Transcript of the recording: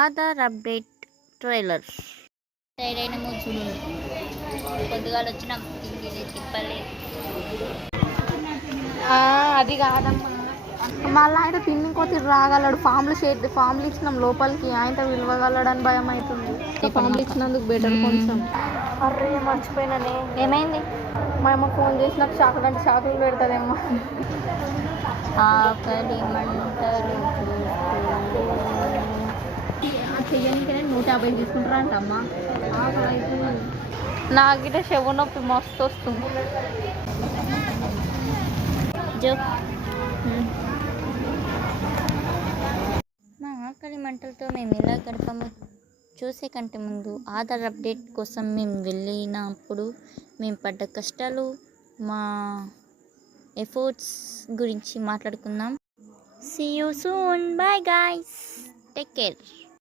Aadhaar update trailer సైరైన మూచులు పొద్దుగాలు వచ్చినాం తిప్పలేదు. అది కాదమ్మా, మళ్ళీ ఆయన తిన్నికొచ్చి రాగలడు. ఫామ్లు ఇచ్చినాం లోపలికి, ఆయనతో విలువగలడని భయం అవుతుంది. ఫామ్లు ఇచ్చినందుకు బెటర్ కొంచెం. అర్రే మర్చిపోయినానే. ఏమైంది? మా అమ్మ ఫోన్ చేసి నాకు చాకులు అంటే చాకులు పెడతాదేమో. ఆకలి మంటలు చెయ్యనికనే 150 తీసుకుంటారా అంటమ్మా. నాకిటే చెవు నొప్పి మస్తు వస్తుంది. మా ఆకలి మంటలతో మేము ఎలా గడపము చూసే కంటే ముందు ఆధార్ అప్డేట్ కోసం మేము వెళ్ళినప్పుడు మేము పడ్డ కష్టాలు, మా ఎఫర్ట్స్ గురించి మాట్లాడుకుందాం. See you soon. Bye guys. Take care.